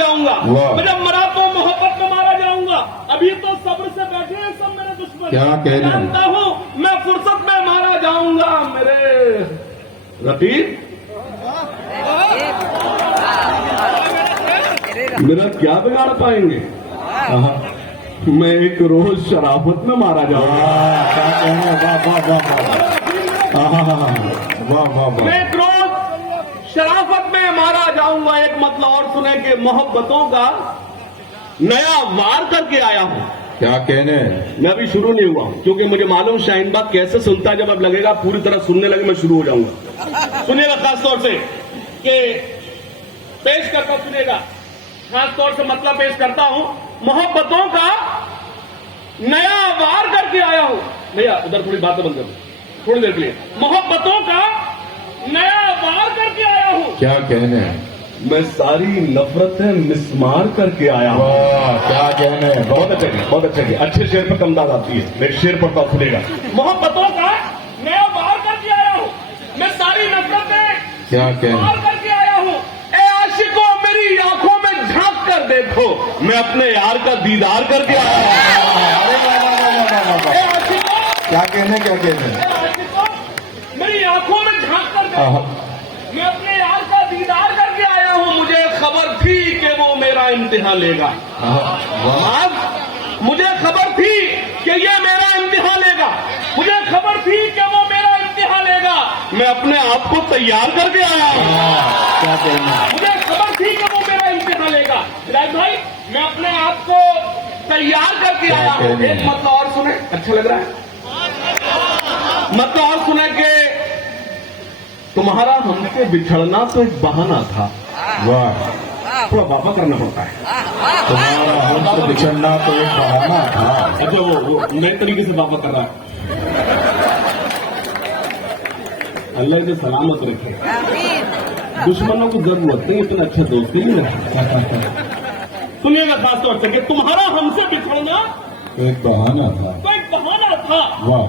जाऊंगा। वाह। मैं जब मरा तो मोहब्बत में मारा जाऊंगा। अभी तो सब्र से बैठे हैं सब मेरे दुश्मन। क्या कहने? जानता हूं मैं फुर्सत में मारा जाऊंगा मेरे रफीक। मेरा क्या बिगाड़ पाएंगे? मैं एक रोज शराफत में मारा जाऊंगा। क्या कहने? वाह वाह वाह। मैं एक रोज शराफत में मारा जाऊंगा। एक मतलब और सुने कि मोहब्बतों का नया वार करके आया हूं। क्या कहने? मैं अभी शुरू नहीं हुआ हूं, क्योंकि मुझे मालूम शाहीन बाग कैसे सुनता है। जब अब लगेगा पूरी तरह सुनने लगे मैं शुरू हो जाऊंगा। सुनिएगा खास तौर से कि पेश करता हूं, सुनिएगा खास तौर से मतलब पेश करता हूं। मोहब्बतों का नया वार करके आया हूं। भैया उधर थोड़ी बातें बंद कर दो थोड़ी देर के लिए। मोहब्बतों का नया वार करके आया हूं। क्या कहने? मैं सारी नफरतें मिसमार करके आया हूं। वाह क्या कहने? बहुत अच्छे बहुत अच्छे अच्छे शेर पर कमदाद आती है। मैं शेर पढ़ता हूं, सुनेगा। मोहब्बतों का नया वार करके आया हूं। मैं सारी नफरतें क्या कहने? वार करके आया हूं। ए आशिकों मेरी आंखों में झांक कर देखो, मैं अपने यार का दीदार करके आया हूं। अरे वाह वाह वाह वाह वाह। ए आशिकों क्या कहने? क्या कहने? ए आशिकों मेरी आंखों में झांक कर देखो, मैं अपने यार का दीदार करके आया हूं। मुझे खबर थी कि वो मेरा इम्तिहान लेगा। मुझे खबर थी कि ये मेरा इम्तिहान लेगा। मुझे खबर थी कि वो मेरा इम्तिहान लेगा। मैं अपने आप को तैयार करके आया हूं। क्या कहने? मुझे खबर थी कि वो मेरा इम्तिहान लेगा। विराज भाई मैं अपने आप को तैयार करके आया हूं। एक मतलब और सुने, अच्छा लग रहा है। मतलब और सुने कि तुम्हारा हमसे बिछड़ना तो एक बहाना था। वाह। थोड़ा बाबा करना पड़ता है। तुम्हारा हमसे बिछड़ना तो एक बहाना था। अच्छा वो नए तरीके से बाबा कर रहा है। अल्लाह ने सलामत रखे। दुश्मनों की जरूरत नहीं, इतना अच्छा दोस्त नहीं रखा। सुनिएगा खास तौर से कि तुम्हारा हमसे बिछड़ना तो एक बहाना था। तो एक बहाना था। वाह।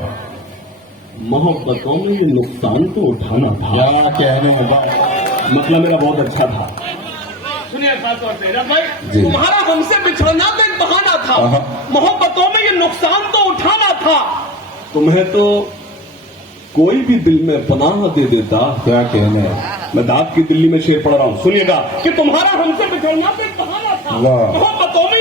मोहब्बतों में ये नुकसान तो उठाना था। क्या कहने? वाह। मतलब मेरा बहुत अच्छा था। सुनिए खास तौर से रफ़ भाई, जी। तुम्हारा हमसे बिछड़ना तो एक बहाना था। मोहब्बतों में ये नुकसान तो उठाना था। तुम्हें तो कोई भी दिल में पनाह दे देता। क्या कहने? मैं दाद की दिल्ली में शेर पढ़ रहा हूं, सुनिएगा कि तुम्हारा हमसे बिछड़ना तो एक बहाना था। वाह। मोहब्बतों में